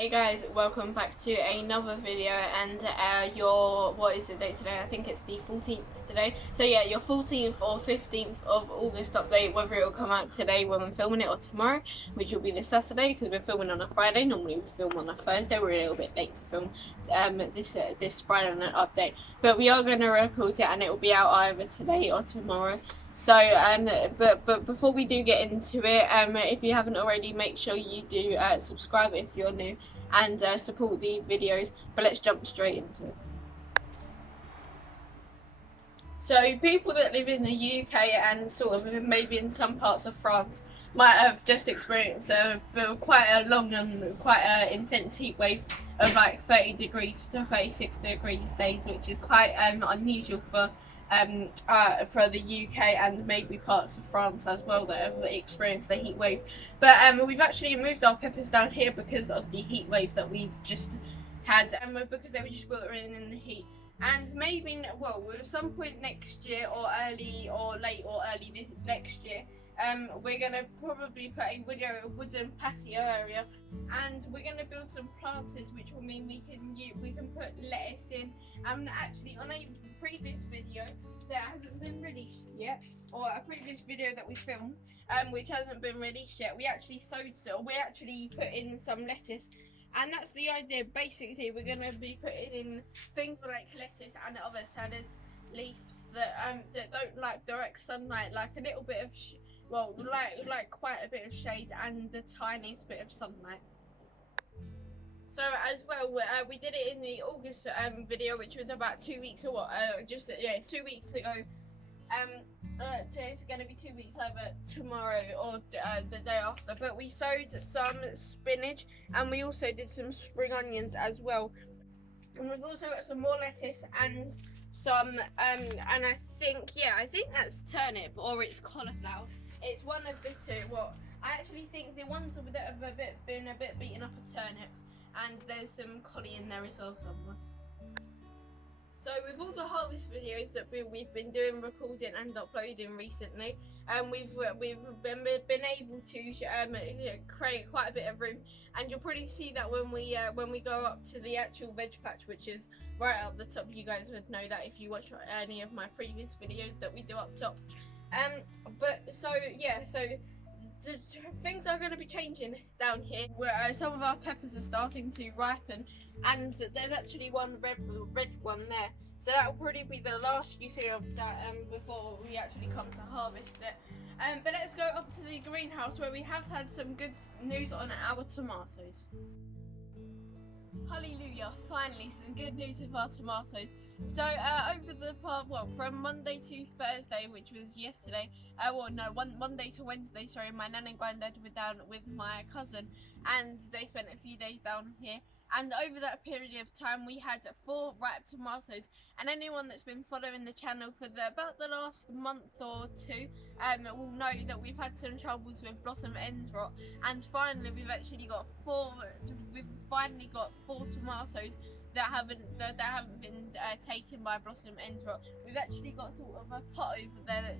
Hey guys, welcome back to another video, and what is the date today? I think it's the 14th today. So yeah, your 14th or 15th of August update, whether it will come out today when I'm filming it or tomorrow, which will be this Saturday because we're filming on a Friday. Normally we film on a Thursday. We're a little bit late to film this Friday on an update, but we are going to record it and it will be out either today or tomorrow. So, but before we do get into it, if you haven't already, make sure you do subscribe if you're new and support the videos. But let's jump straight into it. So, people that live in the UK and sort of maybe in some parts of France might have just experienced quite a long and quite an intense heat wave of like 30 degrees to 36 degrees days, which is quite unusual for the UK and maybe parts of France as well that have experienced the heat wave. But we've actually moved our peppers down here because of the heat wave that we've just had, because they were just wilting in the heat. And maybe, well, at some point next year or early next year, we're going to probably put a wooden patio area, and we're going to build some planters, which will mean we can put lettuce in. Actually, on a previous video that hasn't been released yet, or a previous video that we filmed, which hasn't been released yet, we actually put in some lettuce. And that's the idea. Basically, we're going to be putting in things like lettuce and other salads, leaves that don't like direct sunlight, like a little bit of like quite a bit of shade and the tiniest bit of sunlight. So as well, we did it in the August video, which was about 2 weeks or 2 weeks ago. Today's going to be 2 weeks, either tomorrow or the day after. But we sowed some spinach and we also did some spring onions as well. And we've also got some more lettuce and some and I think that's turnip, or it's cauliflower. It's one of the two. Well, I actually think the ones that have been a bit beaten up are turnip, and there's some collie in there as well somewhere. So with all the harvest videos that we've been doing, recording and uploading recently, we've been able to create quite a bit of room, and you'll probably see that when we go up to the actual veg patch, which is right up the top. You guys would know that if you watch any of my previous videos that we do up top. So things are going to be changing down here, where some of our peppers are starting to ripen, and there's actually one red one there. So that will probably be the last you see of that before we actually come to harvest it. But let's go up to the greenhouse, where we have had some good news on our tomatoes. Hallelujah! Finally, some good news with our tomatoes. So over the from Monday to Thursday, which was yesterday, Monday to Wednesday, sorry, my nan and granddad were down with my cousin, and they spent a few days down here. And over that period of time, we had 4 ripe tomatoes. And anyone that's been following the channel for about the last month or two will know that we've had some troubles with blossom end rot. And finally, we've got 4 tomatoes that haven't been taken by blossom end rot. We've actually got sort of a pot over there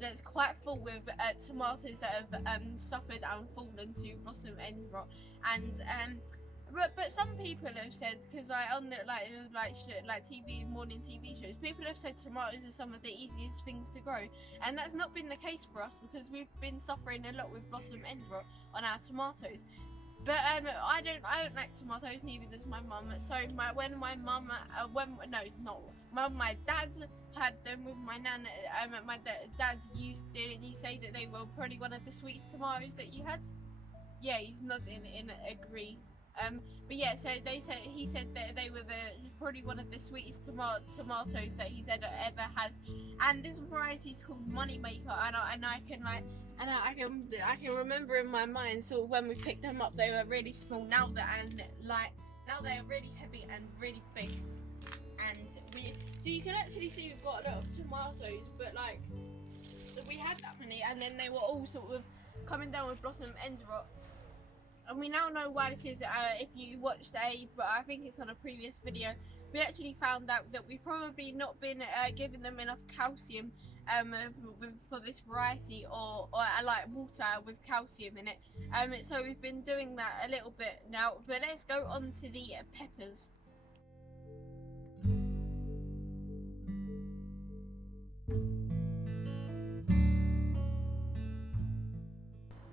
that's quite full with tomatoes that have suffered and fallen to blossom end rot. And but some people have said, because on the morning TV shows, people have said tomatoes are some of the easiest things to grow, and that's not been the case for us, because we've been suffering a lot with blossom end rot on our tomatoes. But I don't like tomatoes, neither does my mum. So my dad had them with my nan. My dad didn't you say that they were probably one of the sweetest tomatoes that you had? Yeah, he's nodding in agree. But yeah, so he said that they were probably one of the sweetest tomatoes that he's ever has. And this variety is called Moneymaker, and I can remember in my mind sort of when we picked them up, they were really small. Now they are really heavy and really big. And so you can actually see we've got a lot of tomatoes, but like we had that many, and then they were all sort of coming down with blossom end rot. And we now know why this is. If you watched but I think it's on a previous video, we actually found out that we've probably not been giving them enough calcium for this variety, or I like water with calcium in it. So we've been doing that a little bit now, but let's go on to the peppers.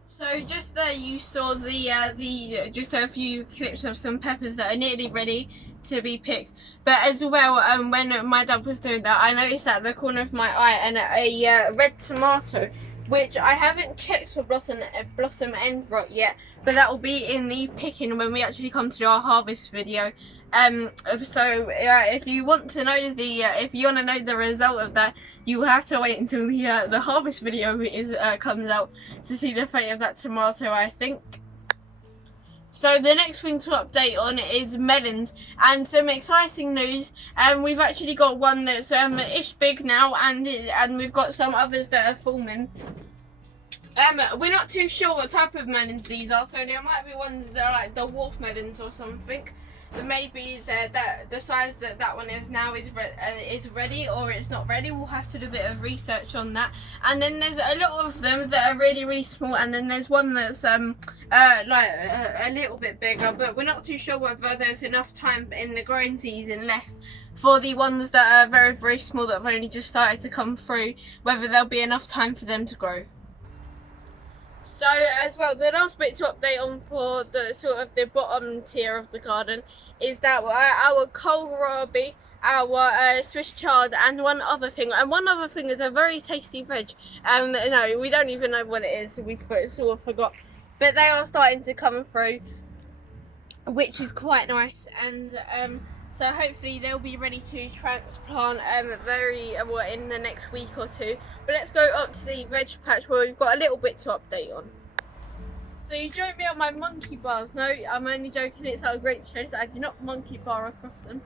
So just there you saw the just a few clips of some peppers that are nearly ready to be picked. But as well, when my dad was doing that, I noticed at the corner of my eye and a red tomato, which I haven't checked for blossom end rot yet, but that will be in the picking when we actually come to do our harvest video. So if you want to know the result of that, you will have to wait until the harvest video comes out to see the fate of that tomato, I think. So the next thing to update on is melons, and some exciting news. We've actually got one that's ish big now, and we've got some others that are forming. We're not too sure what type of melons these are, so there might be ones that are like the dwarf melons or something. But maybe the size that one is now is ready, or it's not ready. We'll have to do a bit of research on that. And then there's a lot of them that are really small, and then there's one that's like a little bit bigger. But we're not too sure whether there's enough time in the growing season left for the ones that are very small that have only just started to come through, whether there'll be enough time for them to grow. So as well, the last bit to update on for the sort of the bottom tier of the garden is that our kohlrabi, our Swiss chard, and one other thing is a very tasty veg. No, we don't even know what it is. We sort of forgot, but they are starting to come through, which is quite nice. And so hopefully they'll be ready to transplant in the next week or two. But let's go up to the veg patch where we've got a little bit to update on. So you joined me on my monkey bars. No, I'm only joking. It's our grape shows. I do not monkey bar across them,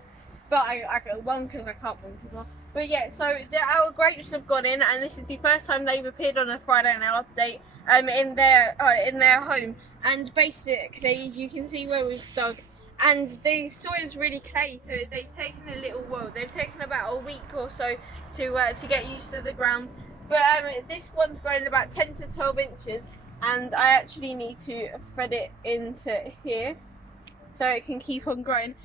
but I got one because I can't monkey bar. But yeah, so our grapes have gone in, and this is the first time they've appeared on a Friday Night Update in their home. And basically, you can see where we've dug. And the soil is really clay, so they've taken they've taken about a week or so to get used to the ground. But this one's grown about 10 to 12 inches, and I actually need to thread it into here so it can keep on growing.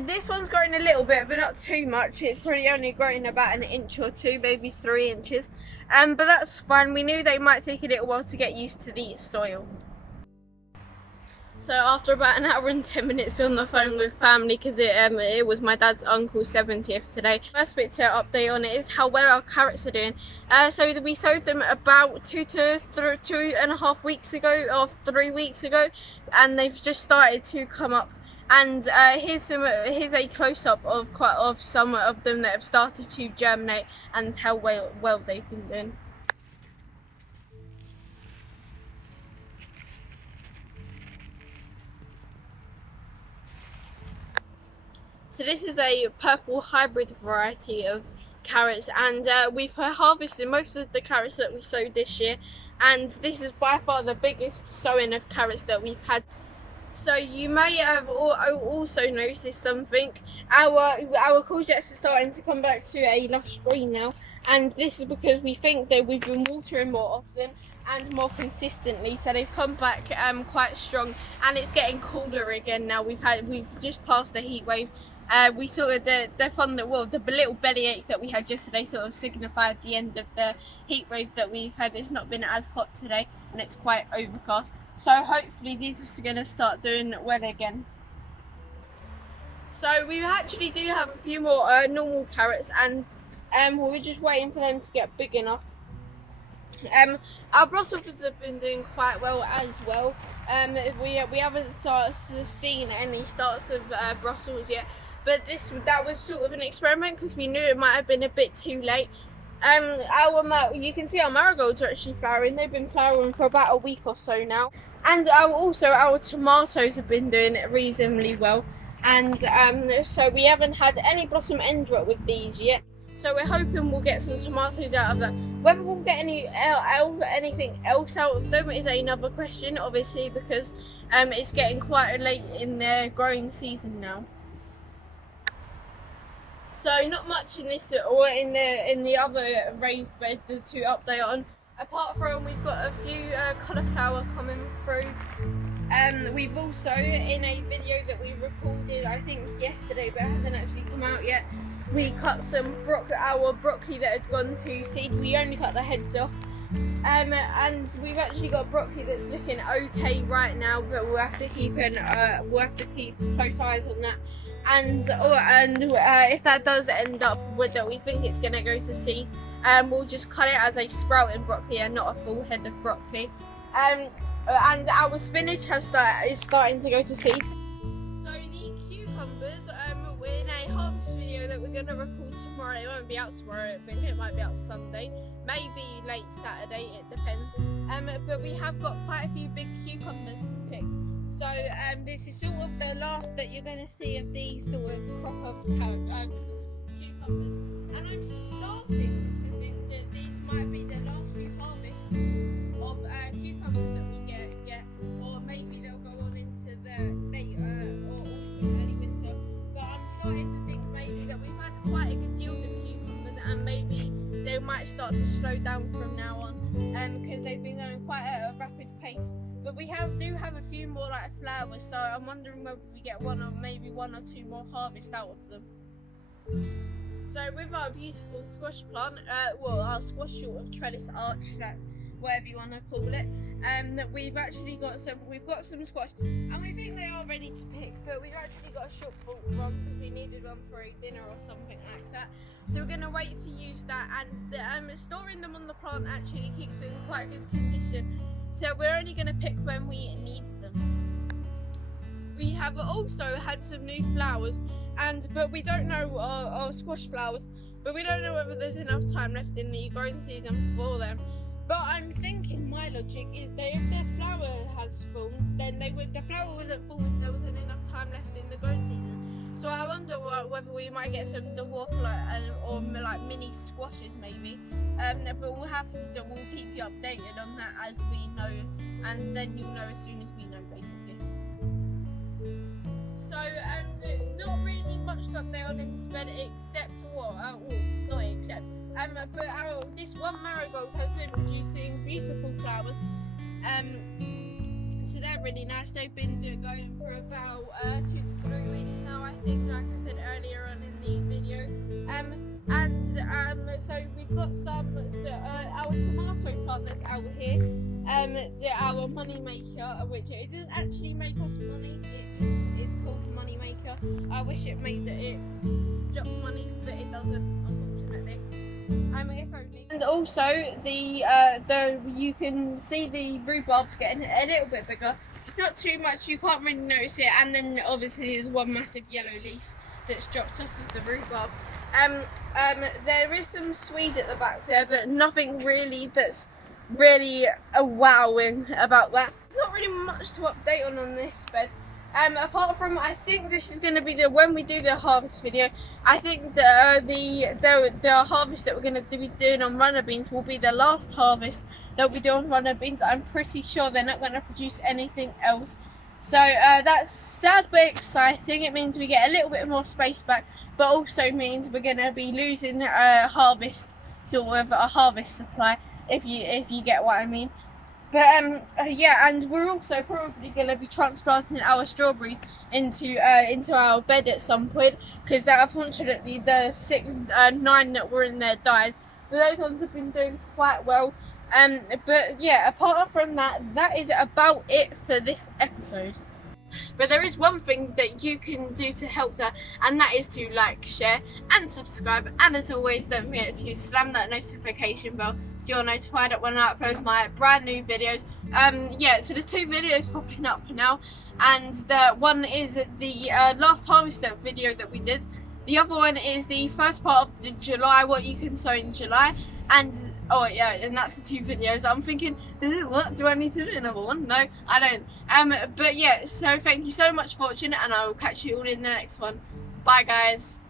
This one's growing a little bit, but not too much. It's probably only growing about an inch or two, maybe 3 inches. But that's fine. We knew they might take a little while to get used to the soil. So after about an hour and 10 minutes on the phone with family, because it was my dad's uncle's 70th today. First bit to update on it is how well our carrots are doing. So we sowed them about 2.5 weeks ago, or 3 weeks ago, and they've just started to come up. And here's a close-up of some of them that have started to germinate and how well they've been doing. So this is a purple hybrid variety of carrots, and we've harvested most of the carrots that we sowed this year, and this is by far the biggest sowing of carrots that we've had. So you may have also noticed something. Our courgettes are starting to come back to a lush green now, and this is because we think that we've been watering more often and more consistently, so they've come back quite strong, and it's getting colder again now. We've just passed the heat wave. We sort of the little bellyache that we had yesterday sort of signified the end of the heat wave that we've had. It's not been as hot today, and it's quite overcast. So hopefully these are going to start doing well again. So we actually do have a few more normal carrots, and we're just waiting for them to get big enough. Our brussels have been doing quite well as well. We haven't seen any starts of Brussels yet, but that was sort of an experiment because we knew it might have been a bit too late. You can see our marigolds are actually flowering. They've been flowering for about a week or so now, and our tomatoes have been doing reasonably well. And so we haven't had any blossom end rot with these yet. So we're hoping we'll get some tomatoes out of that. Whether we'll get anything else out of them is another question, obviously, because it's getting quite late in their growing season now. So not much in this or in the other raised bed to update on. Apart from we've got a few cauliflower coming through. We've also, in a video that we recorded I think yesterday but it hasn't actually come out yet, we cut some our broccoli that had gone to seed. We only cut the heads off. And we've actually got broccoli that's looking okay right now, but we'll have to keep close eyes on that. And if that does end up with that, we think it's going to go to seed, we'll just cut it as a sprouting broccoli and not a full head of broccoli. And our spinach is starting to go to seed. So the cucumbers, we're in a harvest video that we're going to record tomorrow. It won't be out tomorrow, I think it might be out Sunday, maybe late Saturday, it depends. But we have got quite a few big cucumbers to pick. So this is sort of the last that you're going to see of these sort of crop of cucumbers. And I'm starting to think that these might be the last few harvests of cucumbers that we get, or maybe they'll go on into the late or early winter. But I'm starting to think maybe that we've had quite a good yield of cucumbers, and maybe they might start to slow down from now on, because they've been going quite at a rapid pace. But we do have a few more like flowers, so I'm wondering whether we get maybe one or two more harvests out of them. So with our beautiful squash plant, our squash sort of trellis arch, whatever you want to call it, we've got some squash, and we think they are ready to pick, but we've actually got a shortfall one because we needed one for a dinner or something like that. So we're going to wait to use that, and storing them on the plant actually keeps them in quite good condition. So we're only going to pick when we need them. We have also had some new flowers, but we don't know our squash flowers, but we don't know whether there's enough time left in the growing season for them. But I'm thinking, my logic is that if their flower has formed, then the flower wouldn't form if there wasn't enough time left in the growing season. So I wonder whether we might get some dwarf or like mini squashes maybe. But we'll keep you updated on that as we know, and then you'll know as soon as we know, basically. So not really much to update on this bed except this one marigold has been producing beautiful flowers. So they're really nice. They've been going for about 2 to 3 weeks now, I think, like I said earlier on in the video. So we've got some our tomato plant that's out here, our money maker, which it doesn't actually make us money. It's called money maker. I wish it made it drop money, but it doesn't, unfortunately. And also you can see the rhubarb's getting a little bit bigger. Not too much, you can't really notice it. And then obviously there's one massive yellow leaf that's dropped off of the rhubarb. There is some swede at the back there, but nothing really that's really wowing about that. Not really much to update on this bed. Apart from, I think this is going to be when we do the harvest video, I think the harvest that we're going to be doing on runner beans will be the last harvest that we do on runner beans. I'm pretty sure they're not going to produce anything else. So that's sad but exciting. It means we get a little bit more space back, but also means we're going to be losing a harvest supply, if you get what I mean. But yeah, and we're also probably going to be transplanting our strawberries into our bed at some point, because unfortunately the 9 that were in there died. But those ones have been doing quite well. But yeah, apart from that, that is about it for this episode. But there is one thing that you can do to help that, and that is to like, share and subscribe, and as always don't forget to slam that notification bell so you're notified when I upload my brand new videos. Yeah, so there's 2 videos popping up now, and the one is the last harvest video that we did. The other one is the first part of the July, what you can sow in July, and oh yeah, and that's the 2 videos. I'm thinking, what, do I need to do another one? No, I don't. But yeah, so thank you so much for watching, and I will catch you all in the next one. Bye guys.